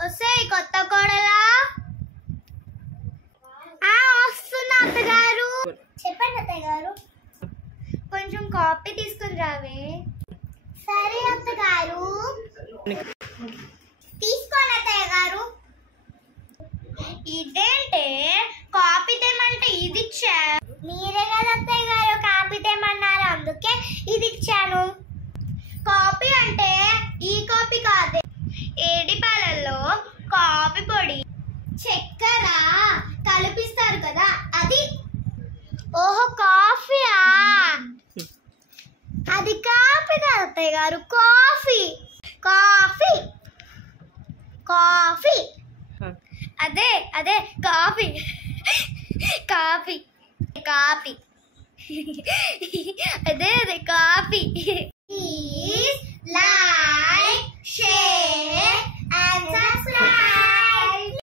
వస్తే కొత్త కోడలా వస్తున్నా అత్తగారు. చెప్పండి అత్తగారు. కొంచెం కాఫీ తీసుకుని రావే. సరే అత్తగారు. తీసుకోండి అత్తయ్య గారు. ఇదేంటే కాఫీ తేమంటే ఇది ఇచ్చా. మీరే కదా అత్తయ్య గారు కాఫీ తేమన్నారు, అందుకే ఇది ఇచ్చాను. కాఫీ అంటే ఈ కాఫీ కాదే, ఏడిపాలల్లో కాఫీ పొడి చక్కెర కలిపిస్తారు కదా అది. ఓహో కాఫీయా? అది కాఫీ కాదు అత్తయ్య గారు, కాఫీ కాఫీ కాఫీ. అదే అదే కాఫీ కాఫీ కాఫీ అదే అదే కాఫీ. Please like share